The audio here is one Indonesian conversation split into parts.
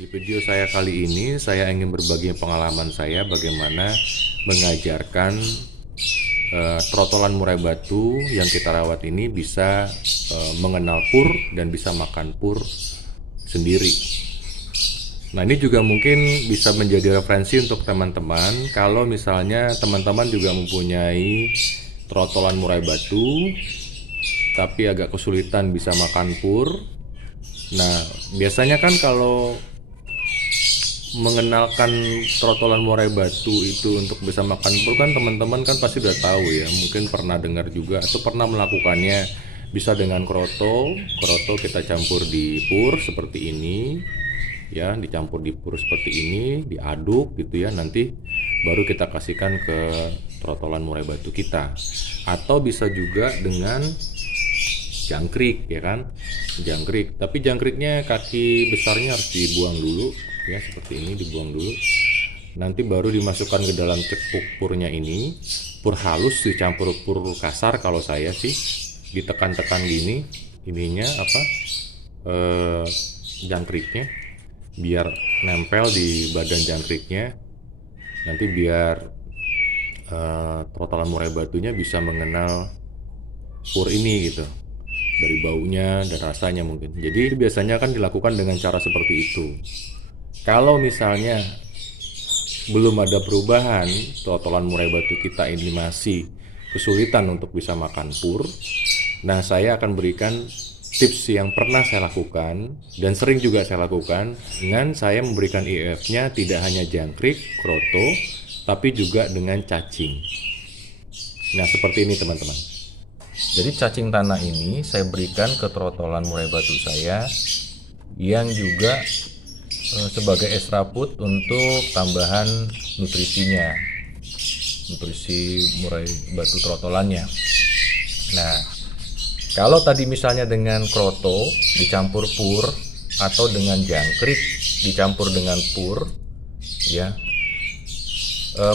Di video saya kali ini, saya ingin berbagi pengalaman saya bagaimana mengajarkan trotolan murai batu yang kita rawat ini bisa mengenal pur dan bisa makan pur sendiri. Nah, ini juga mungkin bisa menjadi referensi untuk teman-teman kalau misalnya teman-teman juga mempunyai trotolan murai batu tapi agak kesulitan bisa makan pur. Nah, biasanya kan kalau mengenalkan trotolan murai batu itu untuk bisa makan pur kan teman-teman kan pasti udah tahu ya, mungkin pernah dengar juga atau pernah melakukannya. Bisa dengan kroto kita campur di pur seperti ini ya, dicampur di pur seperti ini, diaduk gitu ya, nanti baru kita kasihkan ke trotolan murai batu kita. Atau bisa juga dengan jangkrik ya kan, jangkrik, tapi jangkriknya kaki besarnya harus dibuang dulu ya, seperti ini dibuang dulu, nanti baru dimasukkan ke dalam cepuk purnya ini, pur halus dicampur pur kasar. Kalau saya sih ditekan-tekan gini ininya jangkriknya biar nempel di badan jangkriknya, nanti biar trotolan murai batunya bisa mengenal pur ini gitu, dari baunya dan rasanya mungkin. Jadi biasanya kan dilakukan dengan cara seperti itu. Kalau misalnya belum ada perubahan, trotolan murai batu kita ini masih kesulitan untuk bisa makan pur, nah saya akan berikan tips yang pernah saya lakukan dan sering juga saya lakukan dengan saya memberikan IF-nya tidak hanya jangkrik, kroto, tapi juga dengan cacing. Nah, seperti ini teman-teman. Jadi cacing tanah ini saya berikan ke trotolan murai batu saya yang juga sebagai extra food untuk tambahan nutrisinya, nutrisi murai batu trotolannya. Nah, kalau tadi misalnya dengan kroto dicampur pur atau dengan jangkrik dicampur dengan pur ya,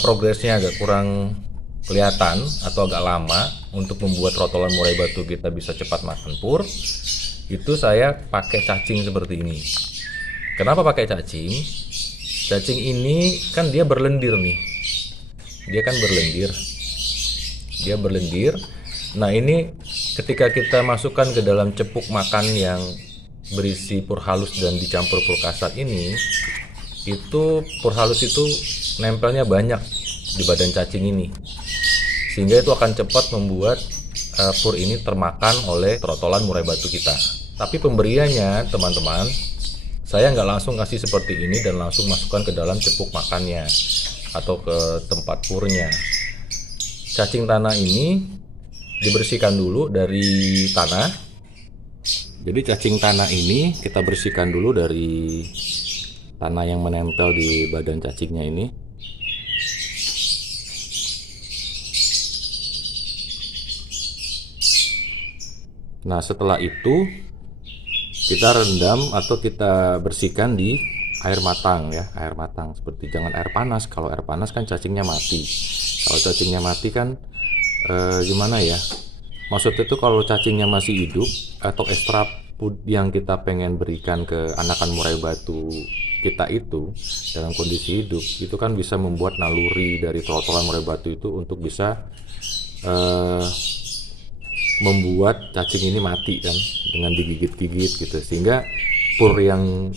progresnya agak kurang kelihatan atau agak lama untuk membuat trotolan murai batu kita bisa cepat makan pur. Itu saya pakai cacing seperti ini. Kenapa pakai cacing? Cacing ini kan dia berlendir nih. Dia kan berlendir. Dia berlendir. Nah, ini ketika kita masukkan ke dalam cepuk makan yang berisi pur halus dan dicampur pur kasar ini, itu pur halus itu nempelnya banyak di badan cacing ini. Sehingga itu akan cepat membuat pur ini termakan oleh trotolan murai batu kita. Tapi pemberiannya teman-teman, saya nggak langsung kasih seperti ini dan langsung masukkan ke dalam cepuk makannya atau ke tempat purnya. Cacing tanah ini dibersihkan dulu dari tanah. Jadi cacing tanah ini kita bersihkan dulu dari tanah yang menempel di badan cacingnya ini. Nah, setelah itu kita rendam atau kita bersihkan di air matang ya, air matang. Seperti jangan air panas. Kalau air panas kan cacingnya mati. Kalau cacingnya mati kan gimana ya, maksudnya itu kalau cacingnya masih hidup atau ekstra food yang kita pengen berikan ke anakan murai batu kita itu dalam kondisi hidup, itu kan bisa membuat naluri dari trotolan murai batu itu untuk bisa membuat cacing ini mati kan, dengan digigit-gigit gitu, sehingga pur yang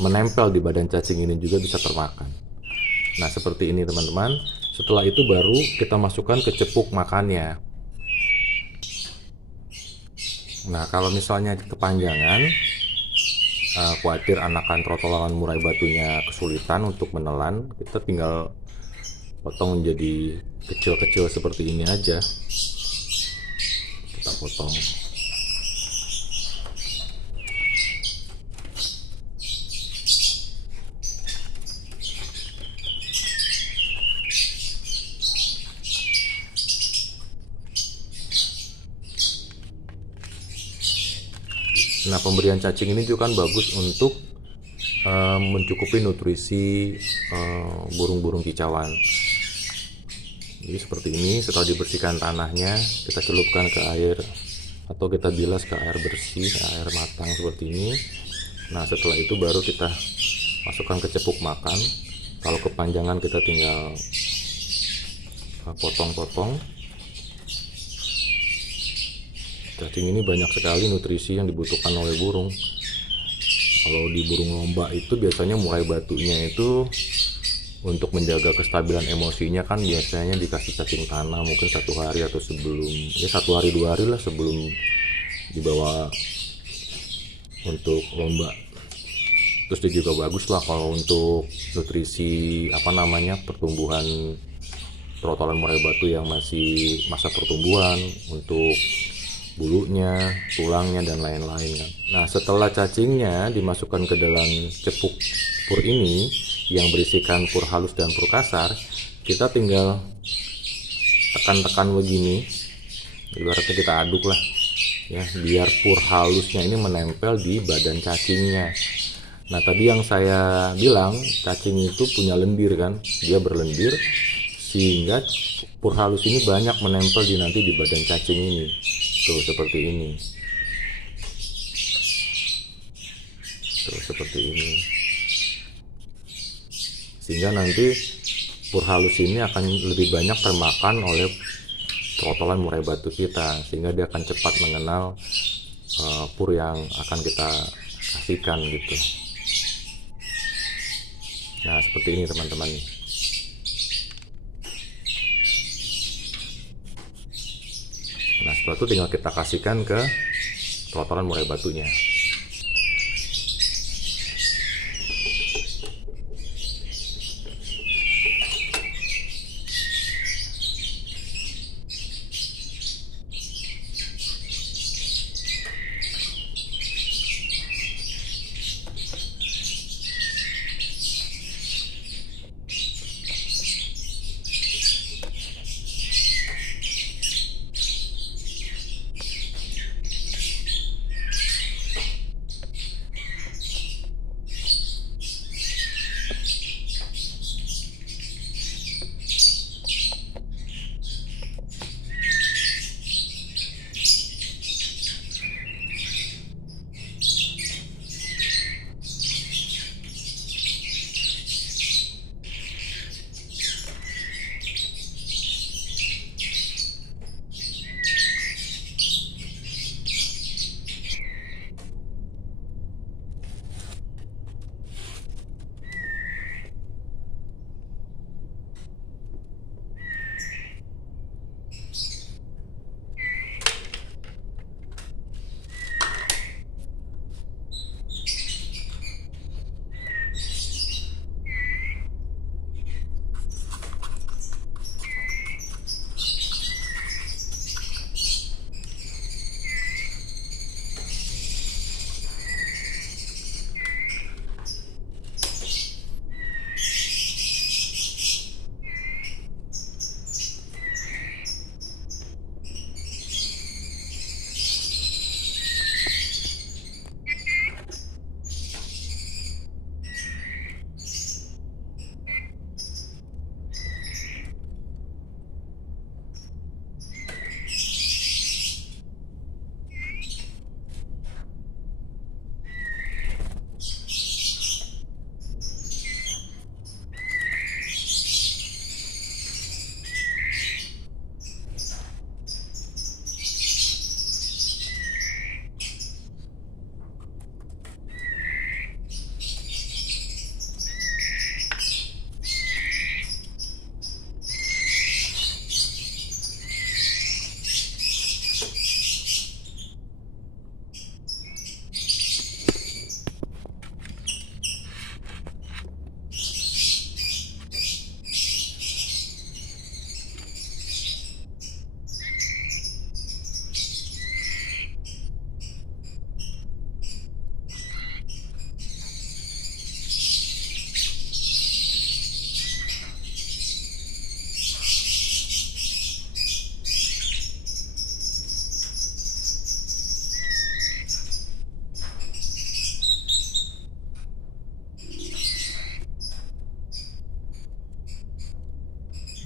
menempel di badan cacing ini juga bisa termakan. Nah, seperti ini teman-teman. Setelah itu baru kita masukkan ke cepuk makannya. Nah, kalau misalnya kepanjangan, khawatir anakan trotolan murai batunya kesulitan untuk menelan, kita tinggal potong menjadi kecil-kecil seperti ini aja. Kita potong. Nah, pemberian cacing ini juga kan bagus untuk mencukupi nutrisi burung-burung kicauan. Jadi seperti ini, setelah dibersihkan tanahnya, kita celupkan ke air atau kita bilas ke air bersih, air matang seperti ini. Nah, setelah itu baru kita masukkan ke cepuk makan. Kalau kepanjangan kita tinggal potong-potong. Cacing ini banyak sekali nutrisi yang dibutuhkan oleh burung. Kalau di burung lomba itu biasanya murai batunya itu untuk menjaga kestabilan emosinya kan biasanya dikasih cacing tanah mungkin 1 hari atau sebelum, ya 1 hari 2 hari lah sebelum dibawa untuk lomba. Terus dia juga bagus lah kalau untuk nutrisi pertumbuhan trotolan murai batu yang masih masa pertumbuhan, untuk bulunya, tulangnya, dan lain-lain kan. Nah, setelah cacingnya dimasukkan ke dalam cepuk pur ini yang berisikan pur halus dan pur kasar, kita tinggal tekan-tekan begini, ibaratnya kita aduk lah ya, biar pur halusnya ini menempel di badan cacingnya. Nah, tadi yang saya bilang cacing itu punya lendir kan, dia berlendir sehingga pur halus ini banyak menempel nanti di badan cacing ini. Tuh seperti ini. Tuh seperti ini. Sehingga nanti pur halus ini akan lebih banyak termakan oleh trotolan murai batu kita, sehingga dia akan cepat mengenal pur yang akan kita kasihkan gitu. Nah, seperti ini teman-teman. Nah, setelah itu tinggal kita kasihkan ke trotolan murai batunya.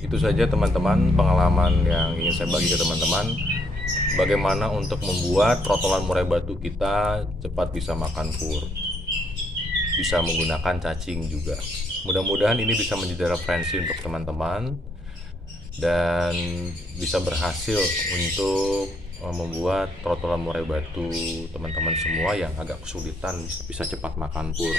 Itu saja teman-teman pengalaman yang ingin saya bagi ke teman-teman, bagaimana untuk membuat trotolan murai batu kita cepat bisa makan pur. bisa menggunakan cacing juga. Mudah-mudahan ini bisa menjadi referensi untuk teman-teman dan bisa berhasil untuk membuat trotolan murai batu teman-teman semua yang agak kesulitan bisa cepat makan pur.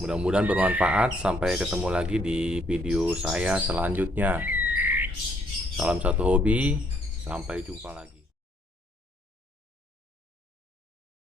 Mudah-mudahan bermanfaat. Sampai ketemu lagi di video saya selanjutnya. Salam satu hobi, sampai jumpa lagi.